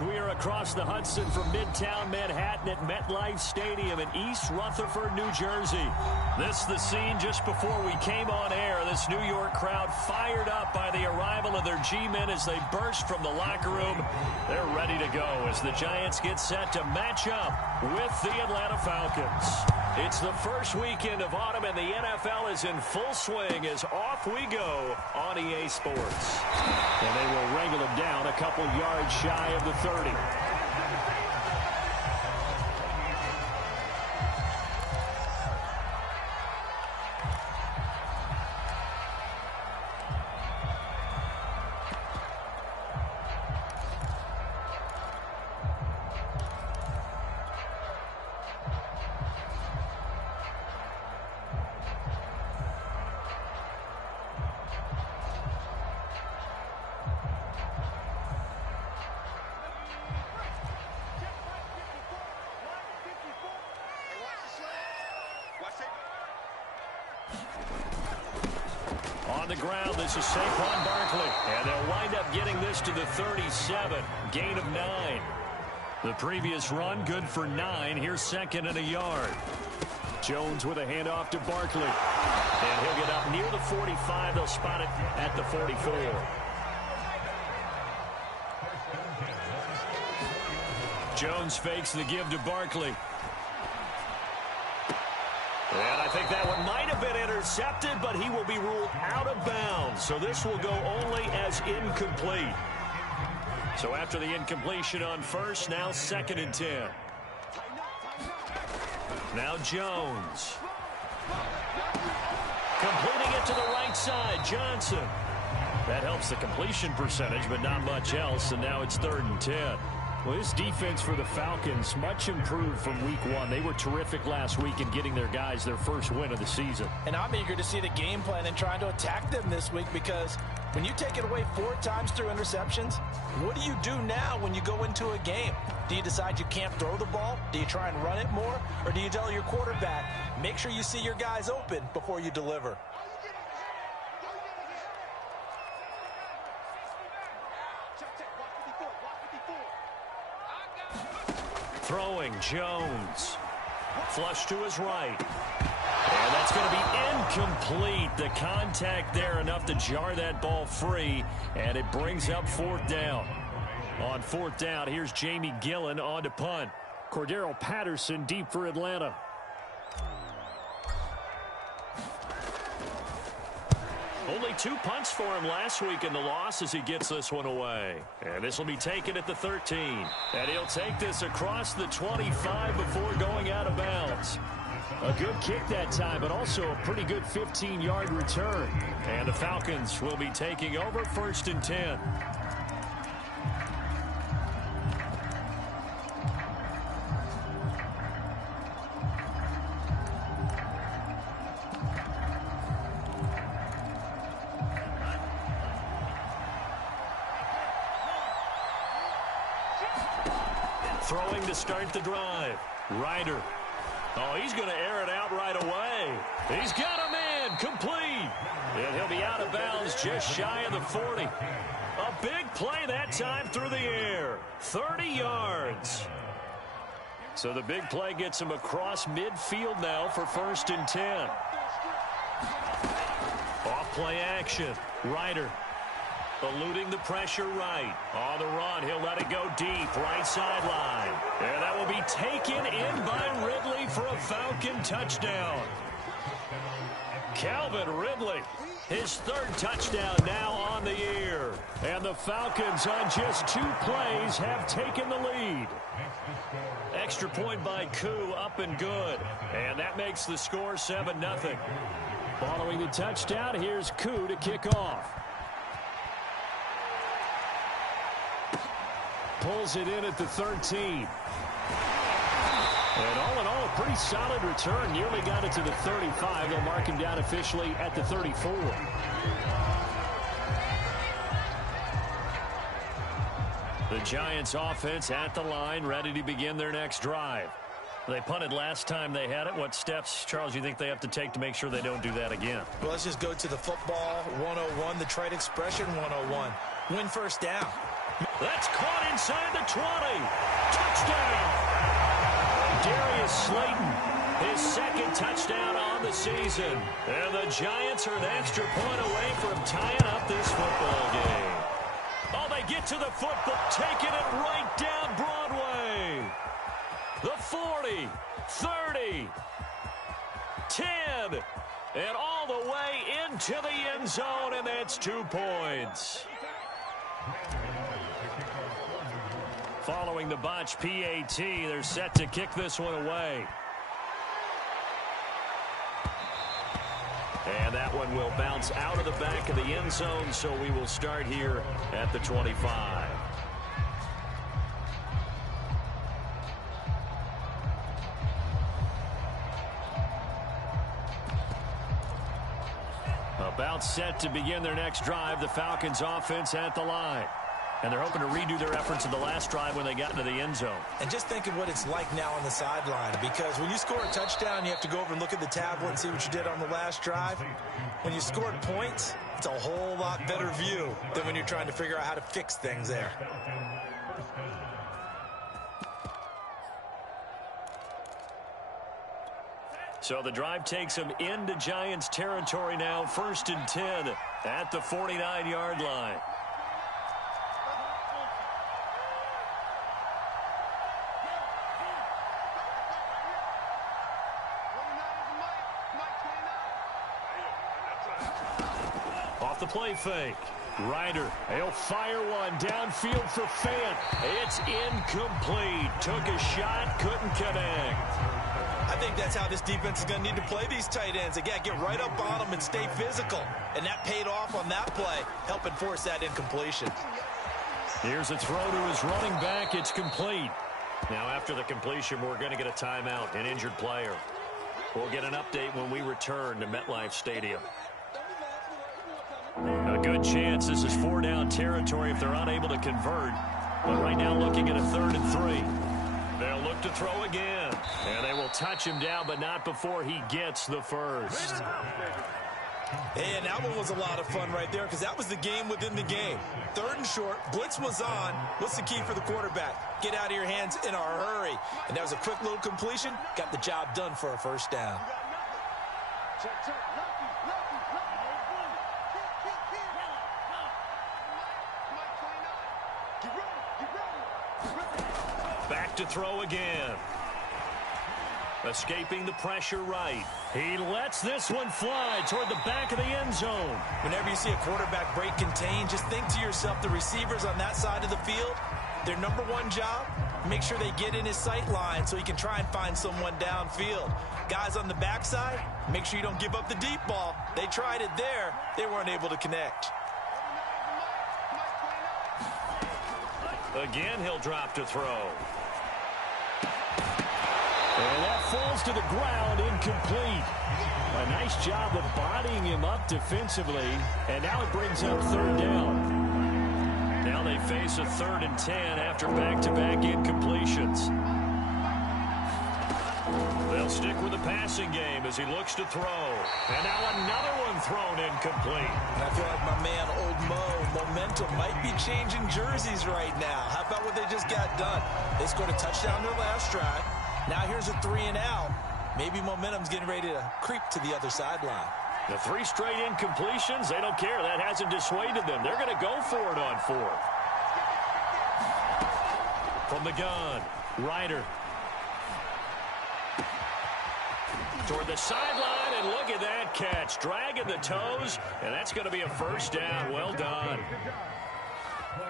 We are across the Hudson from Midtown Manhattan at MetLife Stadium in East Rutherford, New Jersey. This is the scene just before we came on air. This New York crowd fired up by the arrival of their G-men as they burst from the locker room. They're ready to go as the Giants get set to match up with the Atlanta Falcons. It's the first weekend of autumn, and the NFL is in full swing as off we go on EA Sports. And they will wrangle him down a couple yards shy of the 30. On the ground, this is Saquon Barkley, and they'll wind up getting this to the 37, gain of 9. The previous run, good for 9. Here's second and a yard. Jones with a handoff to Barkley, and he'll get up near the 45. They'll spot it at the 44. Jones fakes the give to Barkley. And I think that one might have been intercepted, but he will be ruled out of bounds. So this will go only as incomplete. So after the incompletion on first, now second and 10. Now Jones. Completing it to the right side, Johnson. That helps the completion percentage, but not much else, and now it's third and 10. Well, this defense for the Falcons, much improved from week one. They were terrific last week in getting their guys their first win of the season. And I'm eager to see the game plan and trying to attack them this week, because when you take it away 4 times through interceptions, what do you do now when you go into a game? Do you decide you can't throw the ball? Do you try and run it more? Or do you tell your quarterback, make sure you see your guys open before you deliver? Throwing, Jones. Flush to his right. And that's going to be incomplete. The contact there enough to jar that ball free, and it brings up fourth down. On fourth down, here's Jamie Gillen on to punt. Cordero Patterson deep for Atlanta. Only 2 punts for him last week in the loss as he gets this one away. And this will be taken at the 13. And he'll take this across the 25 before going out of bounds. A good kick that time, but also a pretty good 15-yard return. And the Falcons will be taking over first and 10. Throwing to start the drive. Ryder. Oh, he's going to air it out right away. He's got a man complete. And he'll be out of bounds just shy of the 40. A big play that time through the air. 30 yards. So the big play gets him across midfield now for first and 10. Off play action. Ryder. Eluding the pressure right. On the run, he'll let it go deep, right sideline. And that will be taken in by Ridley for a Falcon touchdown. Calvin Ridley, his third touchdown now on the year. And the Falcons on just 2 plays have taken the lead. Extra point by Koo, up and good. And that makes the score 7-0. Following the touchdown, here's Koo to kick off. Pulls it in at the 13. And all in all, a pretty solid return. Nearly got it to the 35. They'll mark him down officially at the 34. The Giants offense at the line, ready to begin their next drive. They punted last time they had it. What steps, Charles, you think they have to take to make sure they don't do that again? Well, let's just go to the football 101, the trade expression 101. Win first down. That's caught inside the 20. Touchdown. Darius Slayton, his second touchdown on the season. And the Giants are an extra point away from tying up this football game. Oh, they get to the football, taking it right down Broadway. The 40, 30, 10, and all the way into the end zone, and that's 2 points. Following the botch PAT, they're set to kick this one away. And that one will bounce out of the back of the end zone, so we will start here at the 25. About set to begin their next drive, the Falcons offense at the line. And they're hoping to redo their efforts in the last drive when they got into the end zone. And just think of what it's like now on the sideline, because when you score a touchdown, you have to go over and look at the tablet and see what you did on the last drive. When you scored points, it's a whole lot better view than when you're trying to figure out how to fix things there. So the drive takes them into Giants territory now, 1st and 10 at the 49-yard line. Off the play fake. Ryder, he'll fire one downfield for Fant. It's incomplete. Took a shot, couldn't connect. I think that's how this defense is going to need to play these tight ends. Again, get right up on them and stay physical. And that paid off on that play, helping force that incompletion. Here's a throw to his running back. It's complete. Now, after the completion, we're going to get a timeout, an injured player. We'll get an update when we return to MetLife Stadium. A good chance this is 4-down territory if they're unable to convert. But right now looking at a 3rd and 3. They'll look to throw again. And they will touch him down, but not before he gets the first. And that one was a lot of fun right there, because that was the game within the game. 3rd and short, blitz was on. What's the key for the quarterback? Get out of your hands in a hurry. And that was a quick little completion. Got the job done for a 1st down. Back to throw again. Escaping the pressure right. He lets this one fly toward the back of the end zone. Whenever you see a quarterback break contain, just think to yourself, the receivers on that side of the field, their number one job, make sure they get in his sight line so he can try and find someone downfield. Guys on the backside, make sure you don't give up the deep ball. They tried it there. They weren't able to connect. Again, he'll drop to throw. And that falls to the ground, incomplete. A nice job of bodying him up defensively. And now it brings up 3rd down. Now they face a 3rd and 10 after back-to-back incompletions. They'll stick with the passing game as he looks to throw. And now another one thrown incomplete. And I feel like my man, Old Mo, momentum might be changing jerseys right now. How about what they just got done? They scored a touchdown their last drive. Now here's a 3 and out. Maybe momentum's getting ready to creep to the other sideline. The 3 straight incompletions, they don't care. That hasn't dissuaded them. They're going to go for it on 4th. From the gun, Ryder. Toward the sideline, and look at that catch. Dragging the toes, and that's going to be a 1st down. Well done.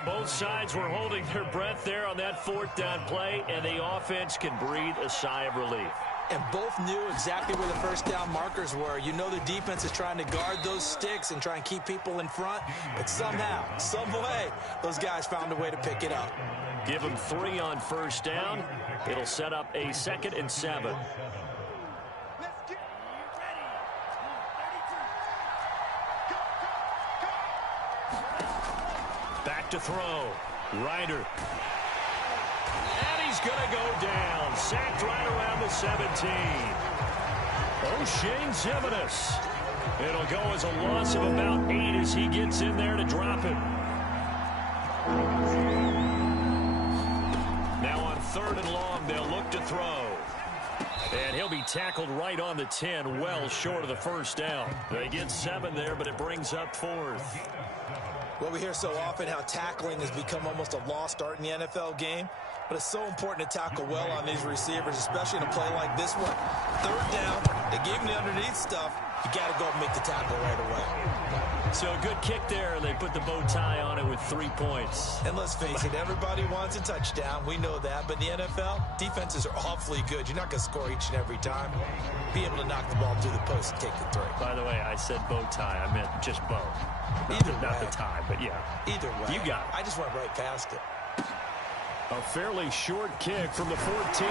Both sides were holding their breath there on that 4th down play, and the offense can breathe a sigh of relief. And both knew exactly where the 1st down markers were. You know the defense is trying to guard those sticks and try and keep people in front, but somehow, some way, those guys found a way to pick it up. Give them 3 on 1st down. It'll set up a 2nd and 7. Back to throw. Ryder. And he's going to go down. Sacked right around the 17. O'Shane Ximines. It'll go as a loss of about 8 as he gets in there to drop it. 3rd and long, they'll look to throw. And he'll be tackled right on the 10, well short of the first down. They get 7 there, but it brings up 4th. Well, we hear so often how tackling has become almost a lost art in the NFL game. But it's so important to tackle well on these receivers, especially in a play like this one. 3rd down, they gave him the underneath stuff. You got to go and make the tackle right away. So a good kick there. They put the bow tie on it with 3 points. And let's face it, everybody wants a touchdown. We know that. But in the NFL, defenses are awfully good. You're not going to score each and every time. Be able to knock the ball through the post and take the 3. By the way, I said bow tie. I meant just bow. Not the tie, but yeah. Either way. You got it. I just went right past it. A fairly short kick from the 14.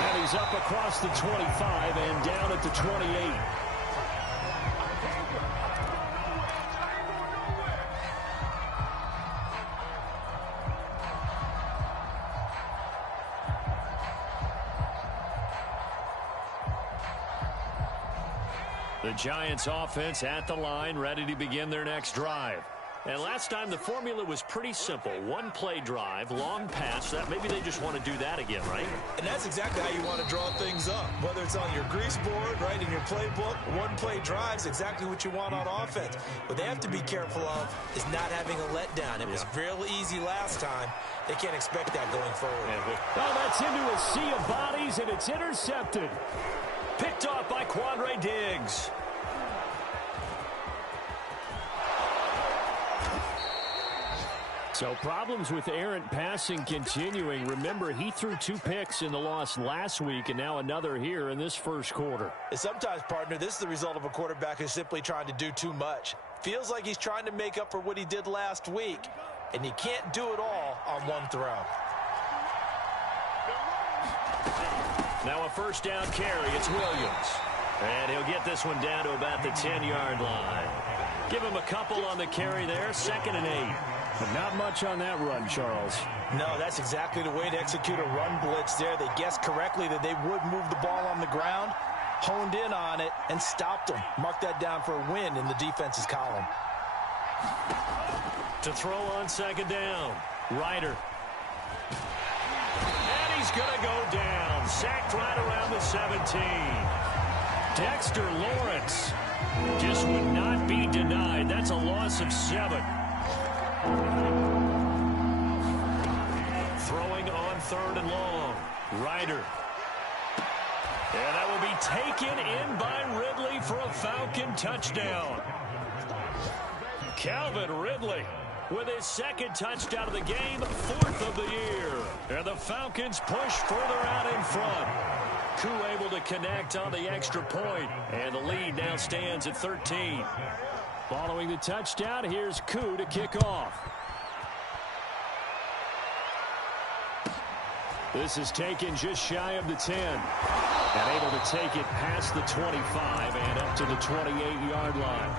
And he's up across the 25 and down at the 28. The Giants offense at the line, ready to begin their next drive. And last time the formula was pretty simple. 1-play drive, long pass. That maybe they just want to do that again, right? And that's exactly how you want to draw things up. Whether it's on your grease board, right, in your playbook, 1-play drives, exactly what you want on offense. What they have to be careful of is not having a letdown. It was real easy last time. They can't expect that going forward. Oh, that's into a sea of bodies, and it's intercepted. Picked off by Quandre Diggs. So problems with errant passing continuing. Remember, he threw 2 picks in the loss last week, and now another here in this first quarter. And sometimes, partner, this is the result of a quarterback who's simply trying to do too much. Feels like he's trying to make up for what he did last week, and he can't do it all on one throw. Now a first down carry. It's Williams. And he'll get this one down to about the 10-yard line. Give him a couple on the carry there. 2nd and 8. But not much on that run, Charles. No, that's exactly the way to execute a run blitz there. They guessed correctly that they would move the ball on the ground, honed in on it, and stopped them. Mark that down for a win in the defense's column. To throw on 2nd down, Ryder. And he's going to go down. Sacked right around the 17. Dexter Lawrence just would not be denied. That's a loss of 7. Throwing on 3rd and long. Ryder. And that will be taken in by Ridley for a Falcon touchdown. Calvin Ridley with his 2nd touchdown of the game, 4th of the year. And the Falcons push further out in front. Koo able to connect on the extra point. And the lead now stands at 13. Following the touchdown, here's Koo to kick off. This is taken just shy of the 10. And able to take it past the 25 and up to the 28-yard line.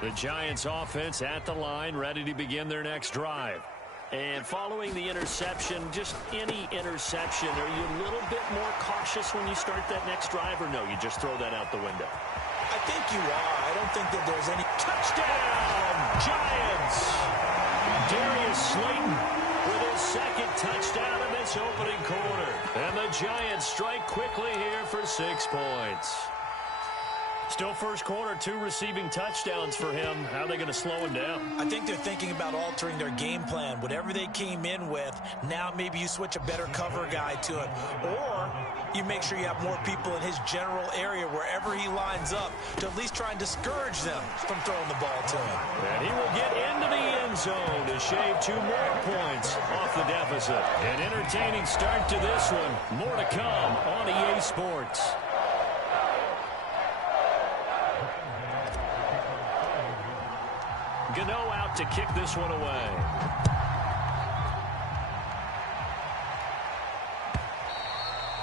The Giants offense at the line, ready to begin their next drive. And following the interception, just any interception, are you a little bit more cautious when you start that next drive, or no, you just throw that out the window? I think you are. I don't think that there's any... Touchdown, Giants! Darius Slayton with his 2nd touchdown in this opening quarter. And the Giants strike quickly here for 6 points. Still first quarter, 2 receiving touchdowns for him. How are they going to slow him down? I think they're thinking about altering their game plan. Whatever they came in with, now maybe you switch a better cover guy to it. Or you make sure you have more people in his general area wherever he lines up to at least try and discourage them from throwing the ball to him. And he will get into the end zone to shave 2 more points off the deficit. An entertaining start to this one. More to come on EA Sports. Gano out to kick this one away.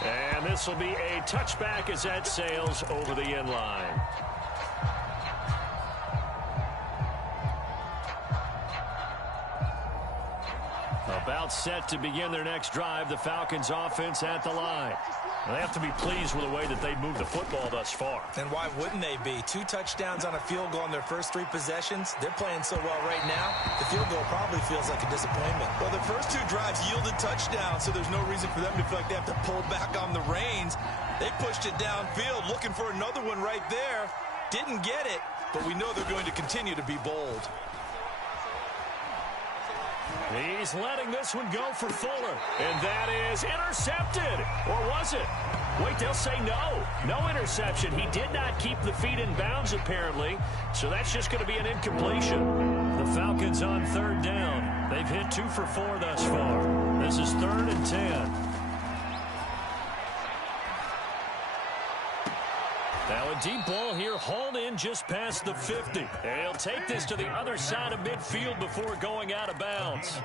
And this will be a touchback as that sails over the end line. About set to begin their next drive, the Falcons offense at the line. They have to be pleased with the way that they've moved the football thus far. And why wouldn't they be? 2 touchdowns on a field goal in their first 3 possessions. They're playing so well right now, the field goal probably feels like a disappointment. Well, the first 2 drives yielded touchdowns, so there's no reason for them to feel like they have to pull back on the reins. They pushed it downfield, looking for another one right there. Didn't get it, but we know they're going to continue to be bold. He's letting this one go for Fuller. And that is intercepted. Or was it? Wait, they'll say no. No interception. He did not keep the feet in bounds, apparently. So that's just going to be an incompletion. The Falcons on 3rd down. They've hit 2 for 4 thus far. This is 3rd and 10. Now a deep ball here, hauled in just past the 50. And he'll take this to the other side of midfield before going out of bounds.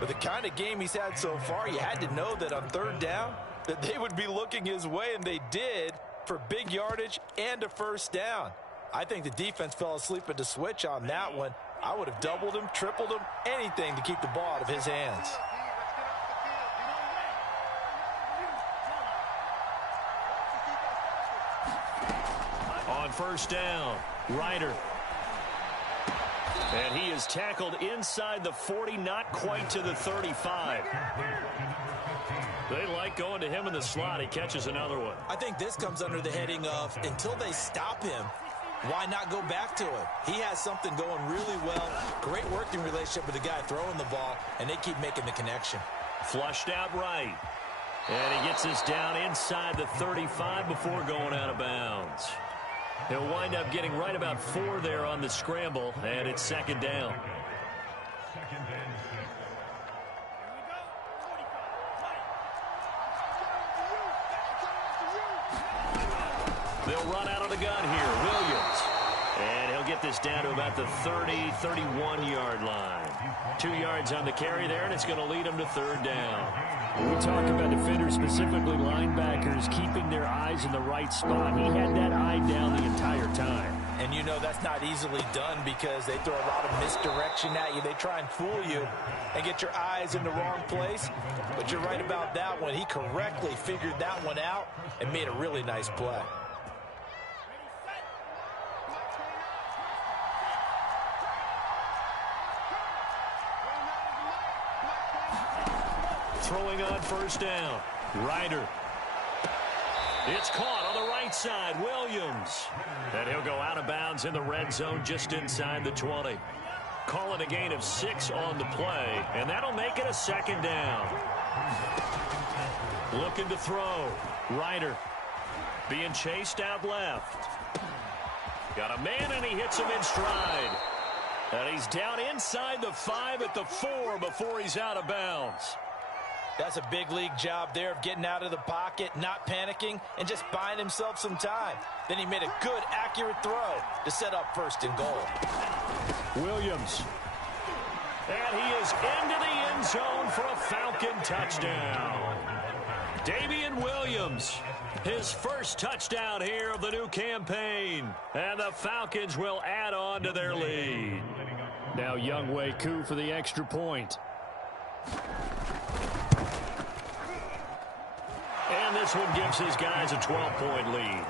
With the kind of game he's had so far, you had to know that on 3rd down, that they would be looking his way, and they did, for big yardage and a 1st down. I think the defense fell asleep at the switch on that one. I would have doubled him, tripled him, anything to keep the ball out of his hands. On 1st down, Ryder. And he is tackled inside the 40, not quite to the 35. They like going to him in the slot. He catches another one. I think this comes under the heading of, until they stop him, why not go back to him? He has something going really well. Great working relationship with the guy throwing the ball, and they keep making the connection. Flushed out right. And he gets this down inside the 35 before going out of bounds. He'll wind up getting right about 4 there on the scramble, and it's 2nd down. They'll run out of the gun here. Williams. And he'll get this down to about the 30, 31-yard line. 2 yards on the carry there, and it's going to lead him to 3rd down. When we talk about defenders, specifically linebackers, keeping their eyes in the right spot, he had that eye down the entire time. And you know that's not easily done because they throw a lot of misdirection at you. They try and fool you and get your eyes in the wrong place. But you're right about that one. He correctly figured that one out and made a really nice play. Throwing on 1st down. Ryder. It's caught on the right side. Williams. And he'll go out of bounds in the red zone just inside the 20. Calling a gain of 6 on the play. And that'll make it a 2nd down. Looking to throw. Ryder. Being chased out left. Got a man and he hits him in stride. And he's down inside the 5 at the 4 before he's out of bounds. That's a big league job there of getting out of the pocket, not panicking, and just buying himself some time. Then he made a good, accurate throw to set up 1st and goal. Williams. And he is into the end zone for a Falcon touchdown. Damian Williams, his 1st touchdown here of the new campaign. And the Falcons will add on to their lead. Now Younghoe Koo for the extra point. And this one gives his guys a 12-point lead.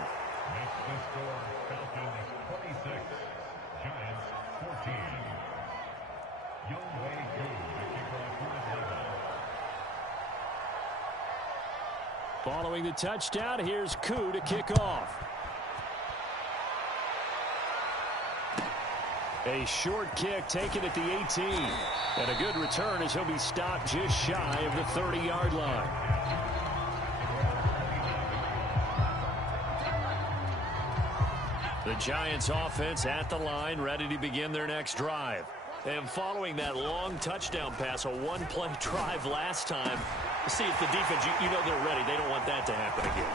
Following the touchdown, here's Koo to kick off. A short kick taken at the 18. And a good return as he'll be stopped just shy of the 30-yard line. The Giants offense at the line, ready to begin their next drive. And following that long touchdown pass, a one-play drive last time, see if the defense, you know they're ready. They don't want that to happen again.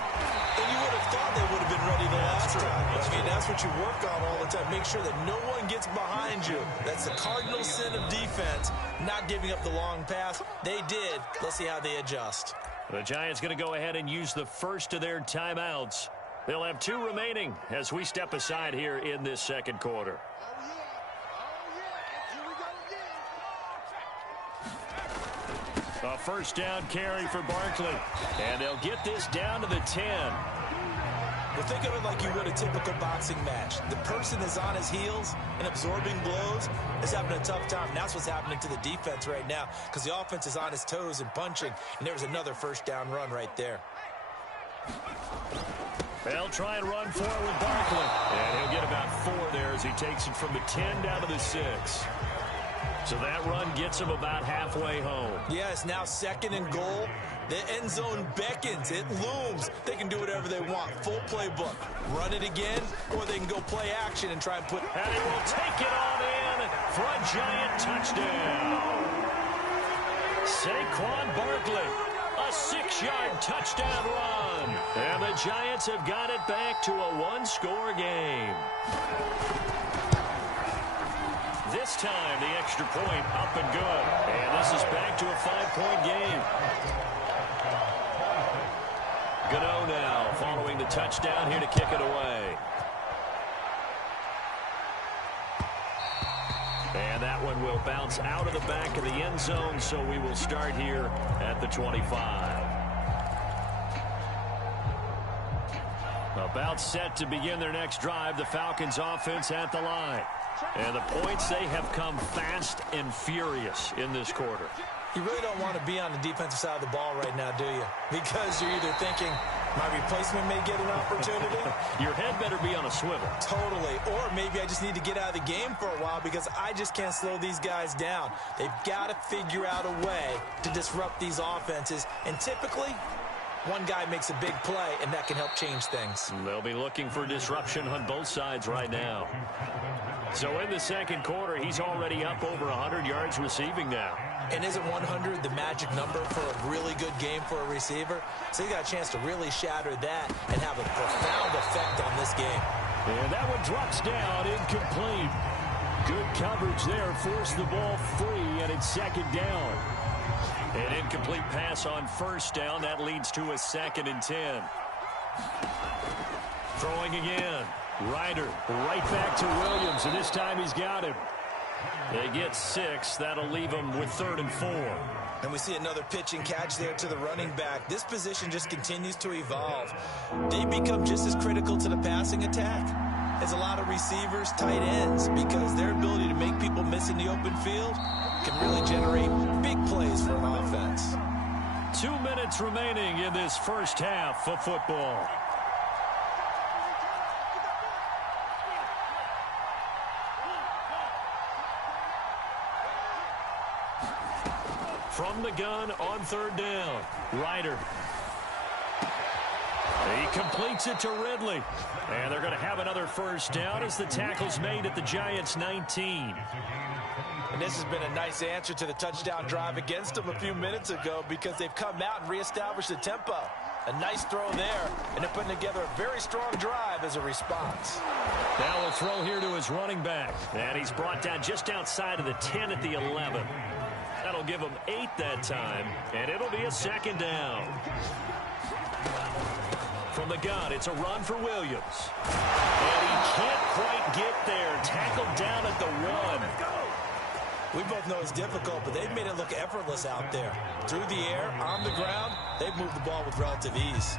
And you would have thought they would have been ready the last time. I mean, that's what you work on all the time. Make sure that no one gets behind you. That's the cardinal sin of defense, not giving up the long pass. They did. Let's see how they adjust. The Giants going to go ahead and use the first of their timeouts. They'll have 2 remaining as we step aside here in this 2nd quarter. A first down carry for Barkley. And they'll get this down to the 10. Well, think of it like you would a typical boxing match. The person is on his heels and absorbing blows is having a tough time. And that's what's happening to the defense right now because the offense is on his toes and punching. And there's another first down run right there. They'll try and run forward with Barkley. And he'll get about 4 there as he takes it from the 10 down to the 6. So that run gets him about halfway home. Yeah, it's now 2nd and goal. The end zone beckons. It looms. They can do whatever they want. Full playbook. Run it again, or they can go play action and try and put... And he will take it on in for a Giant touchdown. Saquon Barkley, a 6-yard touchdown run. And the Giants have got it back to a 1-score game. This time, the extra point up and good. And this is back to a 5-point game. Gano now following the touchdown here to kick it away. And that one will bounce out of the back of the end zone, so we will start here at the 25. About set to begin their next drive, the Falcons offense at the line. And the points, they have come fast and furious in this quarter. You really don't want to be on the defensive side of the ball right now, do you? Because you're either thinking, my replacement may get an opportunity. Your head better be on a swivel. Totally. Or maybe I just need to get out of the game for a while because I just can't slow these guys down. They've got to figure out a way to disrupt these offenses. And typically, one guy makes a big play, and that can help change things. They'll be looking for disruption on both sides right now. So in the second quarter, he's already up over 100 yards receiving now. And isn't 100 the magic number for a really good game for a receiver? So he got a chance to really shatter that and have a profound effect on this game. And that one drops down, incomplete. Good coverage there, forced the ball free, and it's second down. An incomplete pass on first down. That leads to a 2nd and 10. Throwing again. Ryder right back to Williams, and this time he's got him. They get 6. That'll leave them with 3rd and 4. And we see another pitch and catch there to the running back. This position just continues to evolve. They become just as critical to the passing attack as a lot of receivers, tight ends, because their ability to make people miss in the open field can really generate big plays for an offense. 2 minutes remaining in this first half of football. From the gun on 3rd down, Ryder. He completes it to Ridley. And they're going to have another first down as the tackle's made at the Giants' 19. And this has been a nice answer to the touchdown drive against them a few minutes ago because they've come out and reestablished the tempo. A nice throw there, and they're putting together a very strong drive as a response. Now a throw here to his running back. And he's brought down just outside of the 10 at the 11. That'll give him 8 that time, and it'll be a 2nd down. From the gun, it's a run for Williams. And he can't quite get there. Tackled down at the 1. We both know it's difficult, but they've made it look effortless out there. Through the air, on the ground, they've moved the ball with relative ease.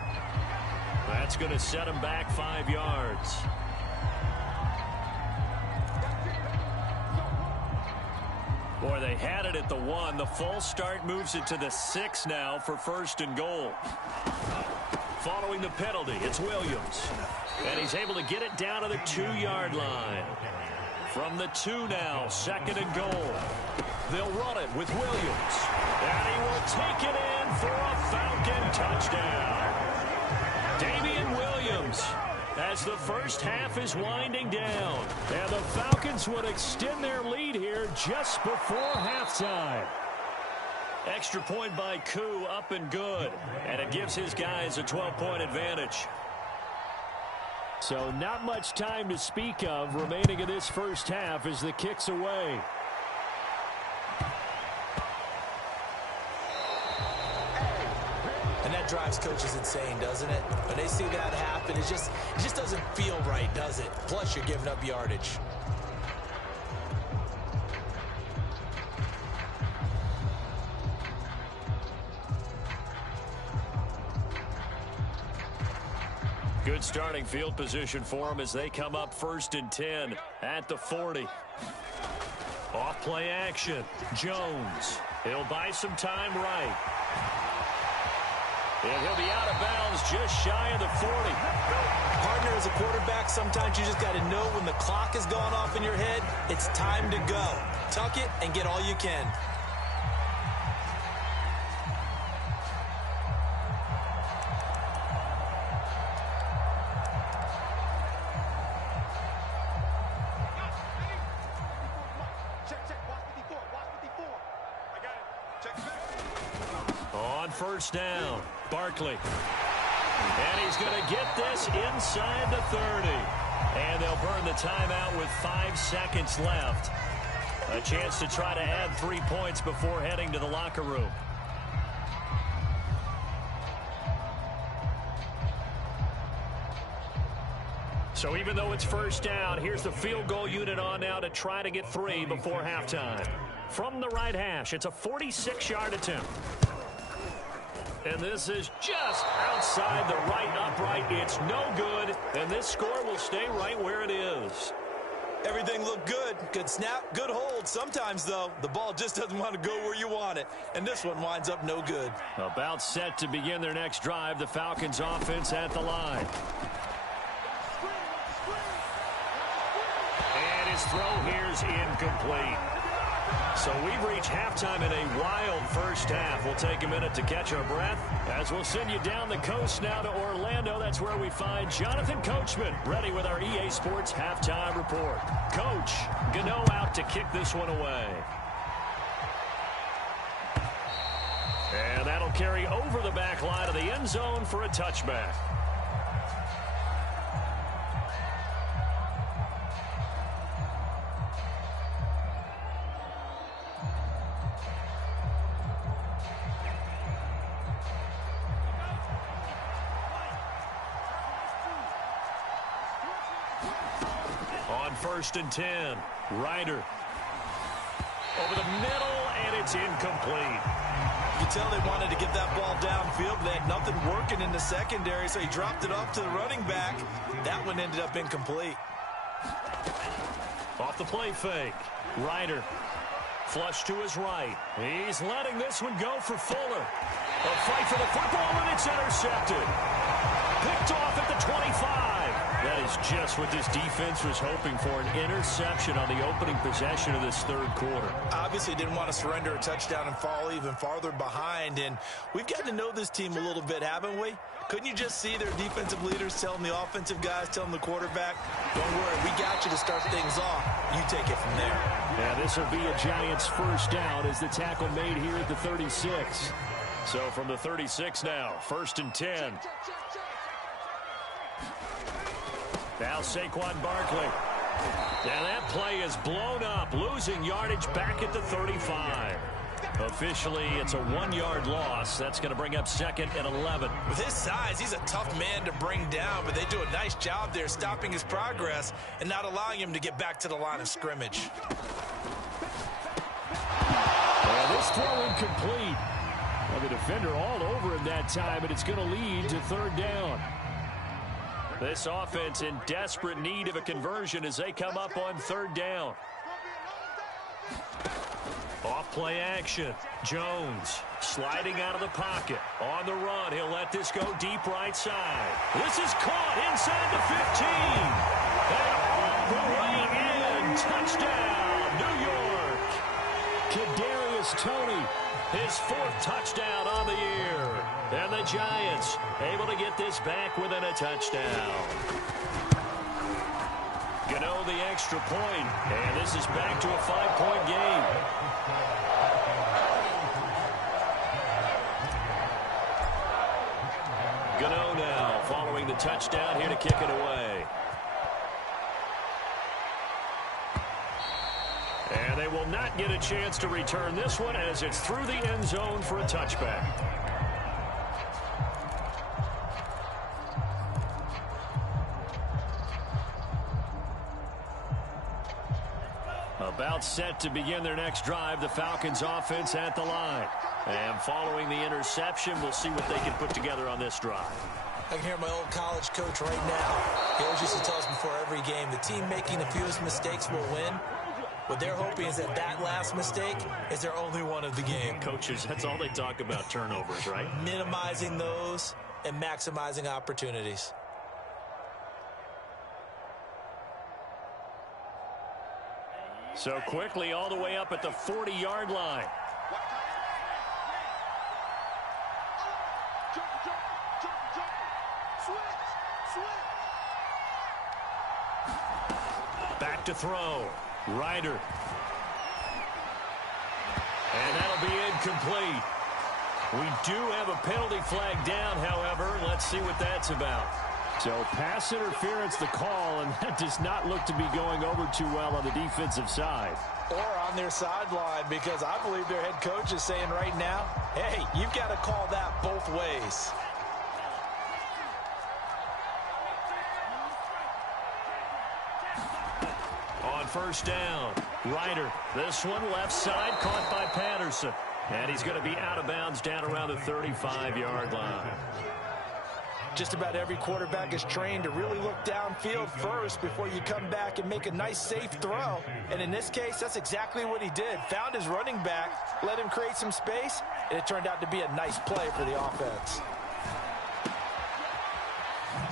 That's going to set him back 5 yards. Boy, they had it at the 1. The false start moves it to the 6 now for 1st and goal. Following the penalty, it's Williams. And he's able to get it down to the 2-yard line. From the 2 now, 2nd and goal. They'll run it with Williams. And he will take it in for a Falcon touchdown. Damian Williams, as the first half is winding down. And the Falcons would extend their lead here just before halftime. Extra point by Koo, up and good. And it gives his guys a 12-point advantage. So not much time to speak of remaining in this first half as the kick's away. And that drives coaches insane, doesn't it? When they see that happen, it just doesn't feel right, does it? Plus, you're giving up yardage. Good starting field position for them as they come up 1st and 10 at the 40. Off play action. Jones. He'll buy some time right. And he'll be out of bounds just shy of the 40. Partner, as a quarterback, sometimes you just got to know when the clock has gone off in your head, it's time to go. Tuck it and get all you can. On 1st down, Barkley. And he's going to get this inside the 30. And they'll burn the timeout with 5 seconds left. A chance to try to add 3 points before heading to the locker room. So even though it's 1st down, here's the field goal unit on now to try to get 3 before halftime. From the right hash, it's a 46-yard attempt. And this is just outside the right upright. It's no good, and this score will stay right where it is. Everything looked good. Good snap, good hold. Sometimes, though, the ball just doesn't want to go where you want it. And this one winds up no good. About set to begin their next drive, the Falcons offense at the line. And his throw here's incomplete. So we've reached halftime in a wild 1st half. We'll take a minute to catch our breath as we'll send you down the coast now to Orlando. That's where we find Jonathan Coachman ready with our EA Sports halftime report. Coach, Gano out to kick this one away. And that'll carry over the back line of the end zone for a touchback. On 1st and 10, Ryder. Over the middle, and it's incomplete. You can tell they wanted to get that ball downfield, but they had nothing working in the secondary, so he dropped it off to the running back. That one ended up incomplete. Off the play fake, Ryder. Flush to his right. He's letting this one go for Fuller. A fight for the football, and it's intercepted. Picked off at the 25. That is just what this defense was hoping for, an interception on the opening possession of this 3rd quarter. Obviously didn't want to surrender a touchdown and fall even farther behind, and we've gotten to know this team a little bit, haven't we? Couldn't you just see their defensive leaders telling the offensive guys, telling the quarterback, don't worry, we got you to start things off. You take it from there. Yeah, this will be a Giants 1st down as the tackle made here at the 36. So from the 36 now, 1st and 10. Now Saquon Barkley. Now that play is blown up, losing yardage back at the 35. Officially, it's a 1-yard loss. That's going to bring up 2nd and 11. With his size, he's a tough man to bring down, but they do a nice job there stopping his progress and not allowing him to get back to the line of scrimmage. Well, this throw incomplete. Well, the defender all over him that time, and it's going to lead to 3rd down. This offense in desperate need of a conversion as they come up on 3rd down. Off play action. Jones sliding out of the pocket. On the run, he'll let this go deep right side. This is caught inside the 15. And all the way in. Touchdown, New York. Kadarius Toney, his 4th touchdown on the year. And the Giants able to get this back within a touchdown. Gano the extra point, and this is back to a 5-point game. Gano now following the touchdown here to kick it away. And they will not get a chance to return this one as it's through the end zone for a touchback. About set to begin their next drive, the Falcons offense at the line. And following the interception, we'll see what they can put together on this drive. I can hear my old college coach right now. He always used to tell us before every game, the team making the fewest mistakes will win. What they're hoping is that that last mistake is their only one of the game. Coaches, that's all they talk about, turnovers, right? Minimizing those and maximizing opportunities. So quickly all the way up at the 40-yard line. Back to throw. Ryder. And that'll be incomplete. We do have a penalty flag down, however. Let's see what that's about. So pass interference the call, and that does not look to be going over too well on the defensive side. Or on their sideline, because I believe their head coach is saying right now, hey, you've got to call that both ways. On first down, Ryder. This one left side caught by Patterson. And he's going to be out of bounds down around the 35-yard line. Just about every quarterback is trained to really look downfield first before you come back and make a nice, safe throw. And in this case, that's exactly what he did. Found his running back, let him create some space, and it turned out to be a nice play for the offense.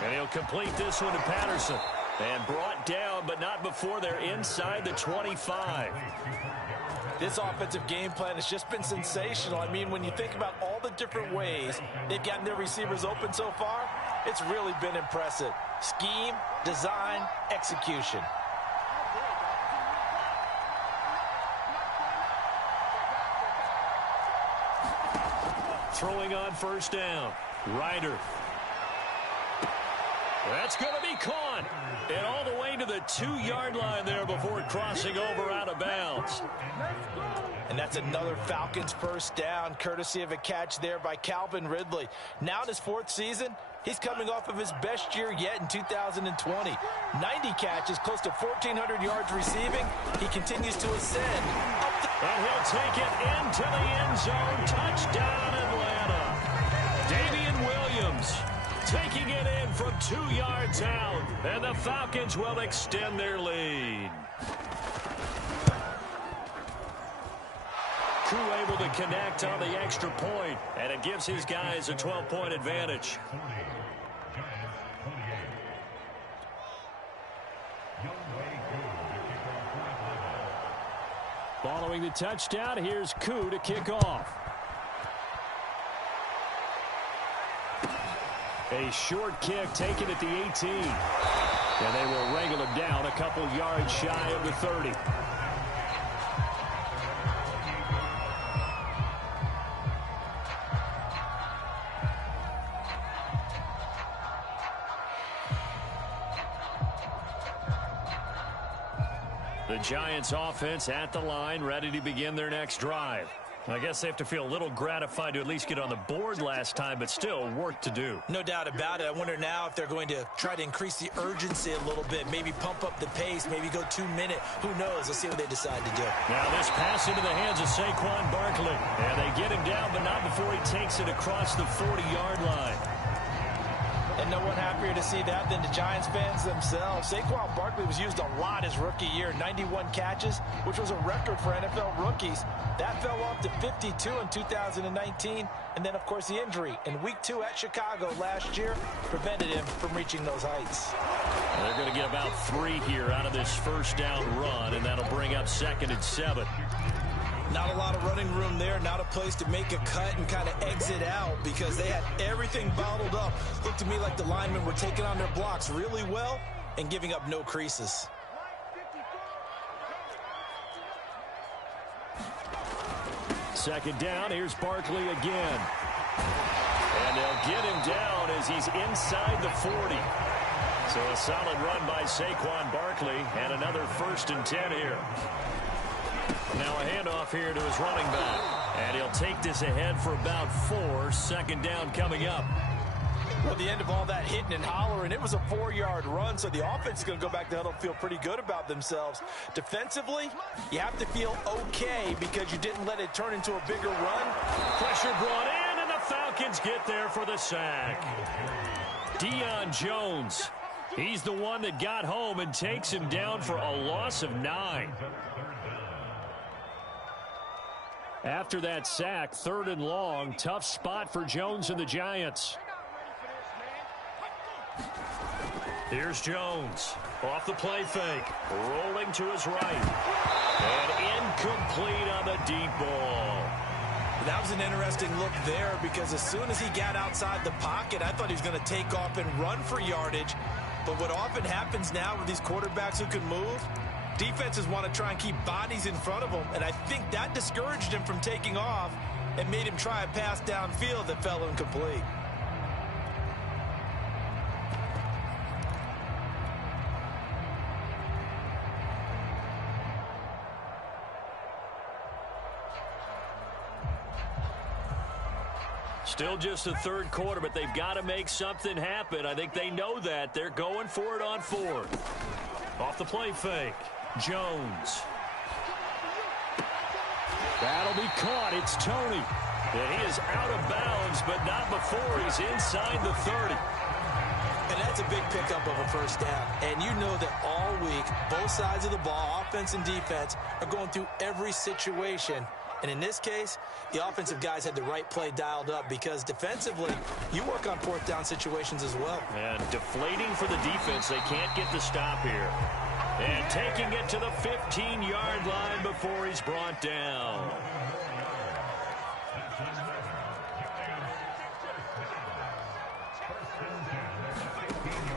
And he'll complete this one to Patterson. And brought down, but not before they're inside the 25. This offensive game plan has just been sensational. I mean, when you think about all the different ways they've gotten their receivers open so far, it's really been impressive. Scheme, design, execution. Throwing on first down. Ryder. That's going to be caught. And all the way to the 2-yard line there before crossing over out of bounds. And that's another Falcons first down, courtesy of a catch there by Calvin Ridley. Now in his 4th season, he's coming off of his best year yet in 2020. 90 catches, close to 1,400 yards receiving. He continues to ascend. And he'll take it into the end zone. Touchdown, Atlanta. Damian Williams taking it in from 2 yards out. And the Falcons will extend their lead. Crew able to connect on the extra point, and it gives his guys a 12-point advantage. Following the touchdown, here's Koo to kick off. A short kick taken at the 18. And they will wrangle him down a couple yards shy of the 30. The Giants offense at the line, ready to begin their next drive. I guess they have to feel a little gratified to at least get on the board last time, but still work to do. No doubt about it. I wonder now if they're going to try to increase the urgency a little bit, maybe pump up the pace, maybe go 2-minute. Who knows? Let's see what they decide to do. Now this pass into the hands of Saquon Barkley. And they get him down, but not before he takes it across the 40-yard line. And no one happier to see that than the Giants fans themselves. Saquon Barkley was used a lot his rookie year, 91 catches, which was a record for NFL rookies. That fell off to 52 in 2019. And then, of course, the injury in Week 2 at Chicago last year prevented him from reaching those heights. And they're going to get about 3 here out of this first down run, and that'll bring up 2nd and 7. Not a lot of running room there, not a place to make a cut and kind of exit out because they had everything bottled up. Looked to me like the linemen were taking on their blocks really well and giving up no creases. Second down, here's Barkley again. And they'll get him down as he's inside the 40. So a solid run by Saquon Barkley and another 1st and 10 here. Now a handoff here to his running back. And he'll take this ahead for about 4. 2nd down coming up. Well, the end of all that hitting and hollering, it was a 4-yard run, so the offense is going to go back to huddle and feel pretty good about themselves. Defensively, you have to feel okay because you didn't let it turn into a bigger run. Pressure brought in, and the Falcons get there for the sack. Deion Jones. He's the one that got home and takes him down for a loss of 9. After that sack, 3rd and long, tough spot for Jones and the Giants. Here's Jones. Off the play fake. Rolling to his right. And incomplete on the deep ball. That was an interesting look there because as soon as he got outside the pocket, I thought he was going to take off and run for yardage. But what often happens now with these quarterbacks who can move, defenses want to try and keep bodies in front of them, and I think that discouraged him from taking off and made him try a pass downfield that fell incomplete. Still just the 3rd quarter, but they've got to make something happen. I think they know that. They're going for it on 4th. Off the play fake. Jones. That'll be caught. It's Toney. And he is out of bounds, but not before he's inside the 30. And that's a big pickup of a first down. And you know that all week, both sides of the ball, offense and defense, are going through every situation. And in this case, the offensive guys had the right play dialed up because defensively, you work on 4th down situations as well. And deflating for the defense. They can't get the stop here. And taking it to the 15-yard line before he's brought down.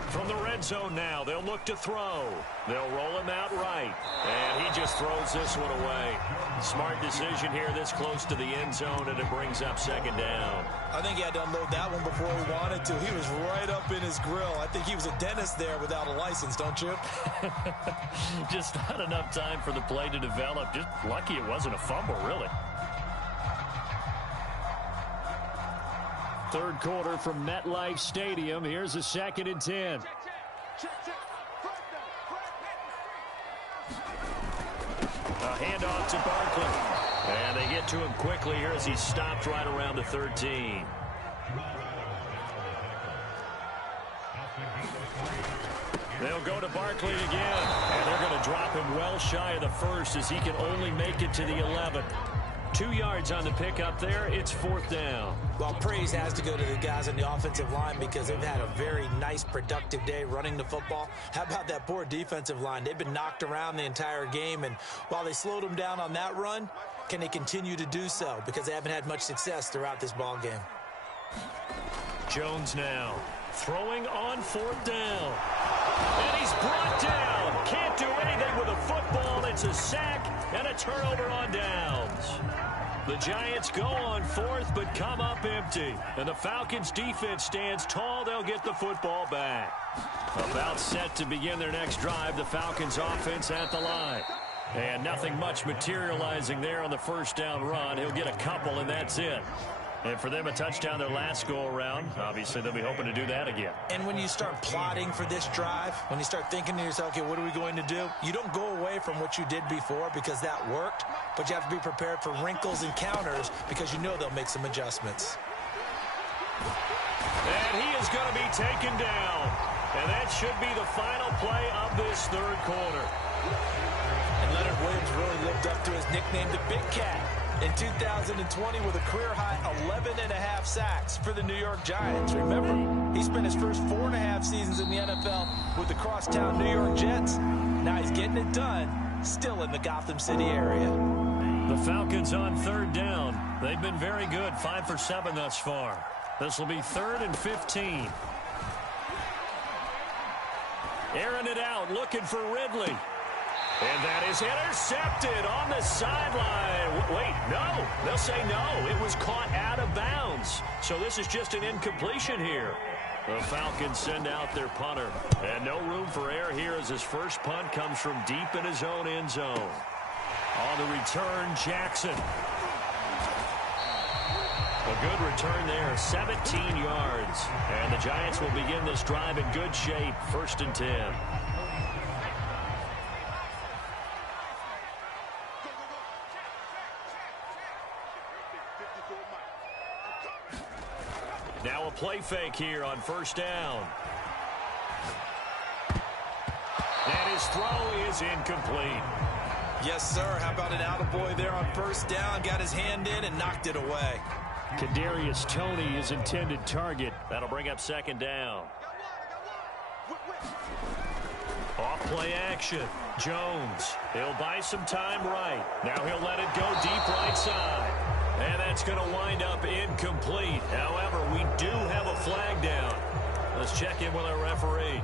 From the red zone now, they'll look to throw. They'll roll him out right. And he just throws this one away. Smart decision here this close to the end zone, and it brings up 2nd down. I think he had to unload that one before he wanted to. He was right up in his grill. I think he was a dentist there without a license, don't you? Just not enough time for the play to develop. Just lucky it wasn't a fumble, really. 3rd quarter from MetLife Stadium. Here's a 2nd and 10. A handoff to Barkley. And they get to him quickly here as he's stopped right around the 13. They'll go to Barkley again. And they're going to drop him well shy of the 1st as he can only make it to the 11. 2 yards on the pickup there. It's 4th down. Well, praise has to go to the guys on the offensive line because they've had a very nice, productive day running the football. How about that poor defensive line? They've been knocked around the entire game, and while they slowed them down on that run, can they continue to do so? Because they haven't had much success throughout this ball game. Jones now throwing on 4th down. And he's brought down. Can't do anything with a football. It's a sack and a turnover on downs. The Giants go on 4th but come up empty. And the Falcons defense stands tall. They'll get the football back. About set to begin their next drive. The Falcons offense at the line. And nothing much materializing there on the 1st down run. He'll get a couple and that's it. And for them, a touchdown their last go-around. Obviously, they'll be hoping to do that again. And when you start plotting for this drive, when you start thinking to yourself, okay, what are we going to do? You don't go away from what you did before because that worked, but you have to be prepared for wrinkles and counters because you know they'll make some adjustments. And he is going to be taken down. And that should be the final play of this 3rd quarter. And Leonard Williams really lived up to his nickname, the Big Cat. In 2020 with a career-high 11.5 sacks for the New York Giants. Remember, he spent his first 4.5 seasons in the NFL with the crosstown New York Jets. Now he's getting it done, still in the Gotham City area. The Falcons on 3rd down. They've been very good, 5 for 7 thus far. This will be 3rd and 15. Airing it out, looking for Ridley. And that is intercepted on the sideline. Wait, no. They'll say no. It was caught out of bounds. So this is just an incompletion here. The Falcons send out their punter. And no room for error here as his first punt comes from deep in his own end zone. On the return, Jackson. A good return there, 17 yards. And the Giants will begin this drive in good shape, 1st and 10. Now a play fake here on first down. And his throw is incomplete. Yes, sir. How about an attaboy there on first down? Got his hand in and knocked it away. Kadarius Toney, his intended target. That'll bring up second down. Off play action. Jones. He'll buy some time right. Now he'll let it go deep right side. And that's going to wind up incomplete. However, we do have a flag down. Let's check in with our referee.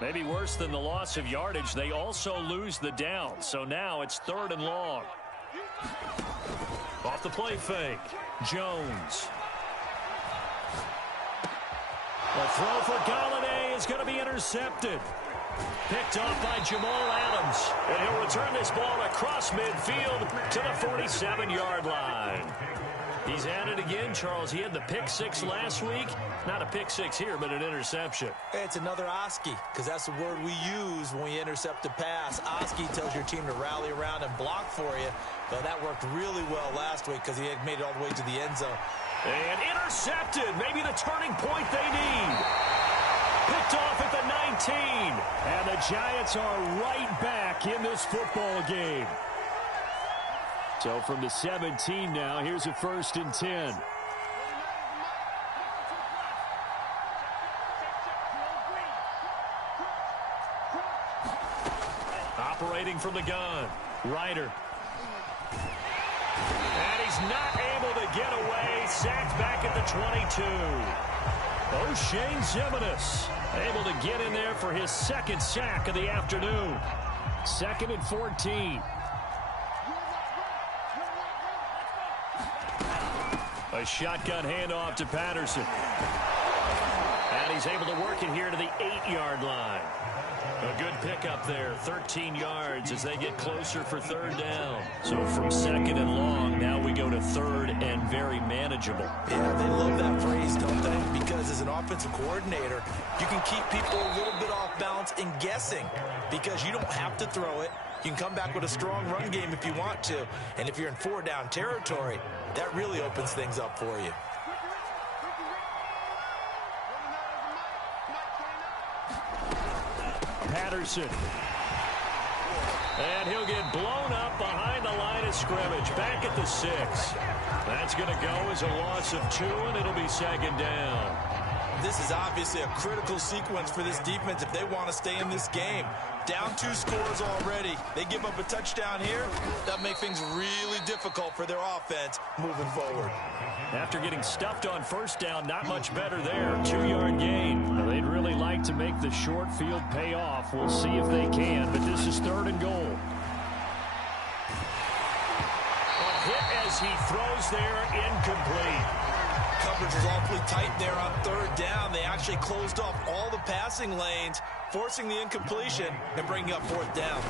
Maybe worse than the loss of yardage, they also lose the down. So now it's 3rd and long. Off the play fake. Jones. The throw for Galladay is going to be intercepted. Picked off by Jamal Adams. And he'll return this ball across midfield to the 47-yard line. He's at it again, Charles. He had the pick six last week. Not a pick six here, but an interception. It's another Oski, because that's the word we use when we intercept a pass. Oski tells your team to rally around and block for you. But that worked really well last week because he had made it all the way to the end zone. And intercepted. Maybe the turning point they need. Picked off at the 19. And the Giants are right back in this football game. So from the 17 now, here's a 1st and 10. Operating from the gun. Ryder. And he's not able to get away. Sacked back at the 22. O'Shane Ximines able to get in there for his 2nd sack of the afternoon. 2nd and 14. A shotgun handoff to Patterson. And he's able to work it here to the 8-yard line. A good pickup there, 13 yards as they get closer for 3rd down. So from 2nd and long, now we go to 3rd and very manageable. Yeah, they love that phrase, don't they? Because as an offensive coordinator, you can keep people a little bit off balance and guessing because you don't have to throw it. You can come back with a strong run game if you want to. And if you're in 4-down territory, that really opens things up for you. Patterson. And he'll get blown up behind the line of scrimmage. Back at the 6. That's going to go as a loss of 2, and it'll be 2nd down. This is obviously a critical sequence for this defense if they want to stay in this game. Down 2 scores already. They give up a touchdown here. That makes things really difficult for their offense moving forward. After getting stuffed on 1st down, not much better there. 2-yard gain. Now, they'd really like to make the short field pay off. We'll see if they can, but this is 3rd and goal. A hit as he throws there, incomplete. Coverage was awfully tight there on 3rd down. They actually closed off all the passing lanes, forcing the incompletion and bringing up 4th down.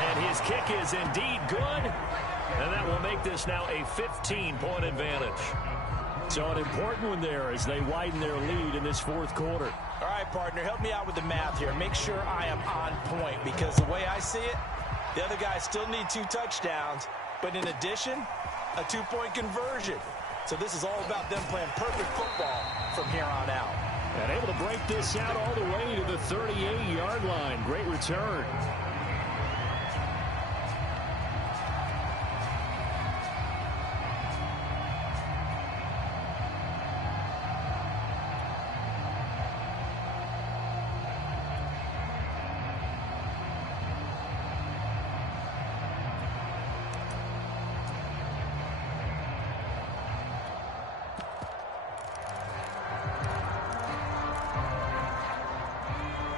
And his kick is indeed good. And that will make this now a 15-point advantage. So an important one there as they widen their lead in this 4th quarter. All right, partner, help me out with the math here. Make sure I am on point because the way I see it, the other guys still need 2 touchdowns. But in addition, a 2-point conversion. So this is all about them playing perfect football from here on out. And able to break this out all the way to the 38-yard line. Great return.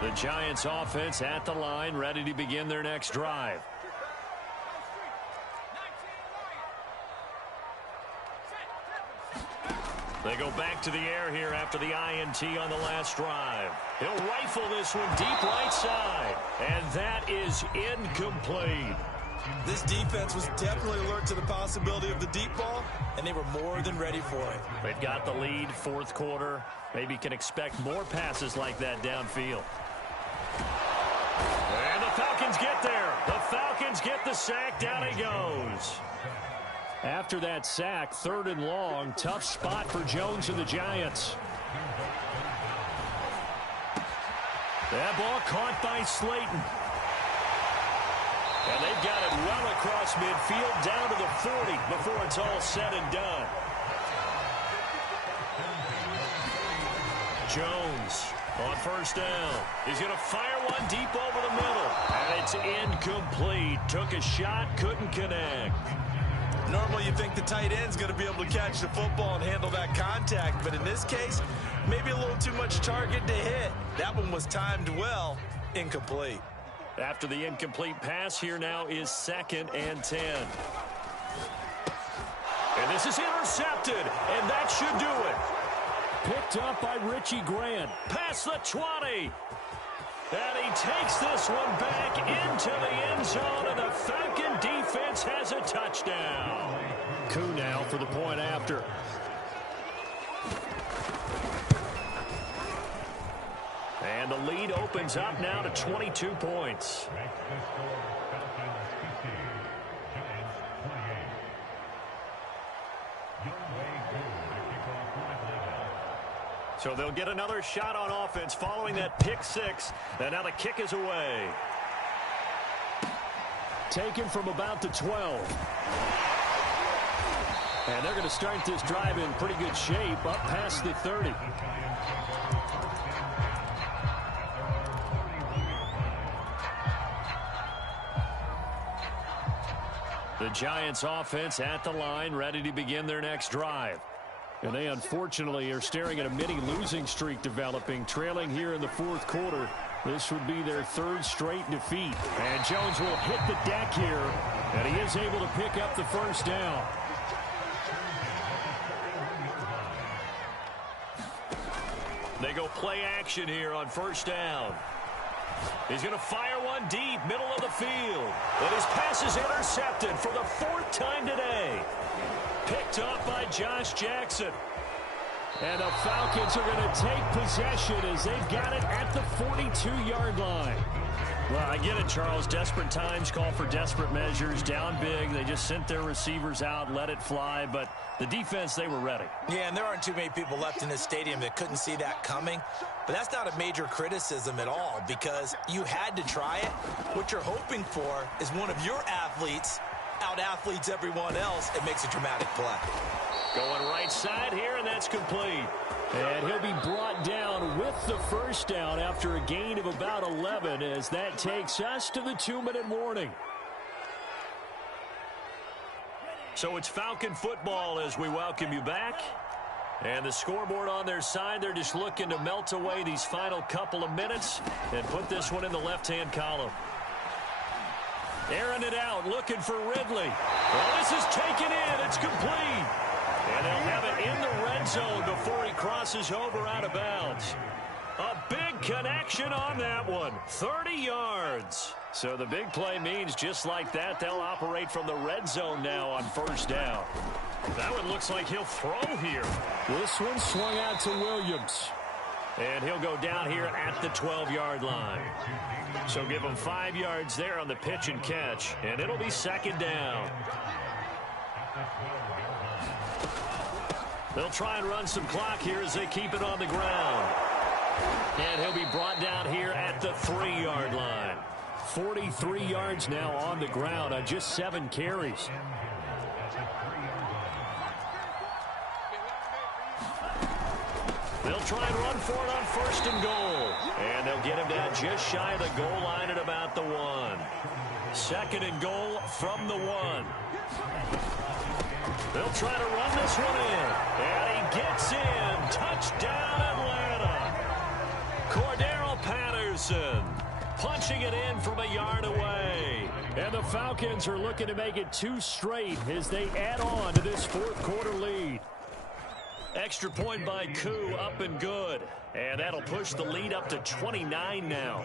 The Giants offense at the line, ready to begin their next drive. They go back to the air here after the INT on the last drive. He'll rifle this one deep right side. And that is incomplete. This defense was definitely alert to the possibility of the deep ball, and they were more than ready for it. They've got the lead, 4th quarter. Maybe can expect more passes like that downfield. And the Falcons get there. The Falcons get the sack. Down he goes. After that sack, 3rd and long, tough spot for Jones and the Giants. That ball caught by Slayton. And they've got it well across midfield down to the 40 before it's all said and done. Jones on 1st down. He's going to fire one deep over the middle. And it's incomplete. Took a shot, couldn't connect. Normally you think the tight end's going to be able to catch the football and handle that contact. But in this case, maybe a little too much target to hit. That one was timed well. Incomplete. After the incomplete pass, here now is 2nd and 10. And this is intercepted, and that should do it. Picked up by Richie Grant. Past the 20. And he takes this one back into the end zone, and the Falcon defense has a touchdown. Koo now for the point after. And the lead opens up now to 22 points. So they'll get another shot on offense following that pick 6. And now the kick is away. Taken from about the 12. And they're going to start this drive in pretty good shape up past the 30. The Giants offense at the line, ready to begin their next drive. And they unfortunately are staring at a mini losing streak developing, trailing here in the 4th quarter. This would be their 3rd straight defeat. And Jones will hit the deck here, and he is able to pick up the 1st down. They go play action here on 1st down. He's going to fire one deep, middle of the field. But his pass is intercepted for the 4th time today. Picked up by Josh Jackson. And the Falcons are going to take possession as they've got it at the 42-yard line. Well, I get it, Charles. Desperate times call for desperate measures. Down big. They just sent their receivers out, let it fly. But the defense, they were ready. Yeah, and there aren't too many people left in this stadium that couldn't see that coming. But that's not a major criticism at all because you had to try it. What you're hoping for is one of your athletes out-athletes everyone else. It makes a dramatic play. Going right side here, and that's complete. And he'll be brought down with the 1st down after a gain of about 11 as that takes us to the 2-minute warning. So it's Falcon football as we welcome you back. And the scoreboard on their side, they're just looking to melt away these final couple of minutes and put this one in the left-hand column. Airing it out, looking for Ridley. Well, this is taken in. It's complete. And they'll have it in the red zone before he crosses over out of bounds. A big connection on that one. 30 yards. So the big play means just like that, they'll operate from the red zone now on 1st down. That one looks like he'll throw here. This one swung out to Williams. And he'll go down here at the 12-yard line. So give him 5 yards there on the pitch and catch. And it'll be 2nd down. They'll try and run some clock here as they keep it on the ground. And he'll be brought down here at the 3-yard line. 43 yards now on the ground on just 7 carries. They'll try and run for it on 1st and goal. And they'll get him down just shy of the goal line at about the 1. 2nd and goal from the 1. They'll try to run this one in. And he gets in. Touchdown, Atlanta. Cordero Patterson punching it in from a yard away. And the Falcons are looking to make it 2 straight as they add on to this 4th quarter lead. Extra point by Koo, up and good. And that'll push the lead up to 29 now.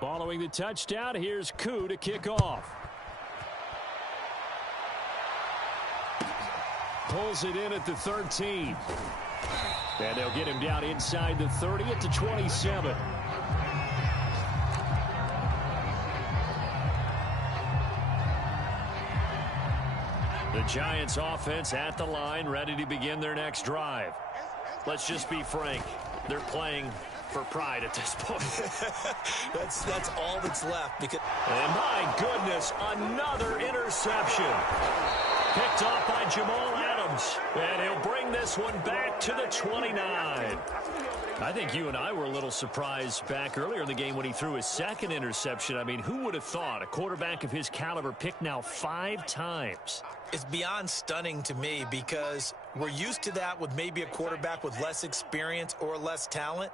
Following the touchdown, here's Koo to kick off. Pulls it in at the 13. And they'll get him down inside the 30 at the 27. The Giants offense at the line, ready to begin their next drive. Let's just be frank. They're playing for pride at this point. that's all that's left. Because and my goodness, another interception. Picked off by Jamal Adams. And he'll bring this one back to the 29. I think you and I were a little surprised back earlier in the game when he threw his second interception. I mean, who would have thought a quarterback of his caliber picked now 5 times? It's beyond stunning to me because we're used to that with maybe a quarterback with less experience or less talent.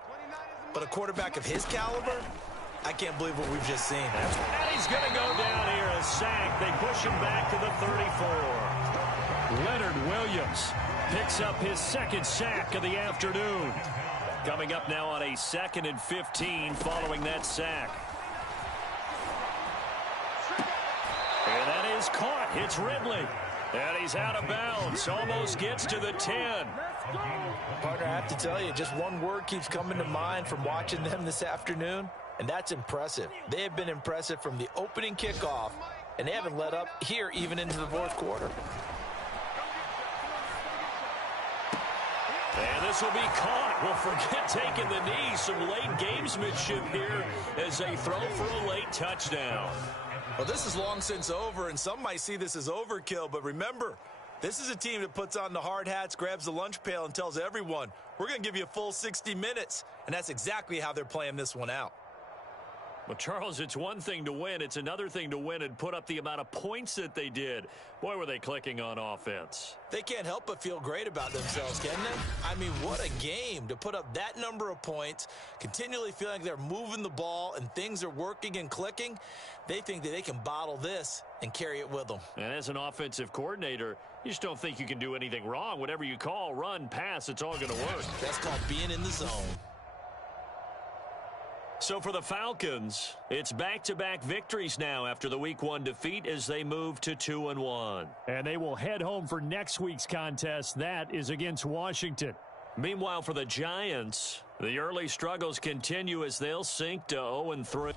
But a quarterback of his caliber, I can't believe what we've just seen. And he's going to go down here, a sack. They push him back to the 34. Leonard Williams picks up his second sack of the afternoon. Coming up now on a 2nd and 15 following that sack. And that is caught. It's Ridley. And he's out of bounds. Almost gets to the 10. Partner, I have to tell you, just one word keeps coming to mind from watching them this afternoon, and that's impressive. They have been impressive from the opening kickoff, and they haven't let up here even into the 4th quarter. And this will be caught. Well, forget taking the knee. Some late gamesmanship here as they throw for a late touchdown. Well, this is long since over, and some might see this as overkill. But remember, this is a team that puts on the hard hats, grabs the lunch pail, and tells everyone, we're going to give you a full 60 minutes. And that's exactly how they're playing this one out. Well, Charles, it's one thing to win. It's another thing to win and put up the amount of points that they did. Boy, were they clicking on offense. They can't help but feel great about themselves, can they? I mean, what a game to put up that number of points, continually feeling like they're moving the ball and things are working and clicking. They think that they can bottle this and carry it with them. And as an offensive coordinator, you just don't think you can do anything wrong. Whatever you call, run, pass, it's all going to work. That's called being in the zone. So for the Falcons, it's back-to-back victories now after the Week 1 defeat as they move to 2-1. And they will head home for next week's contest. That is against Washington. Meanwhile, for the Giants, the early struggles continue as they'll sink to 0-3.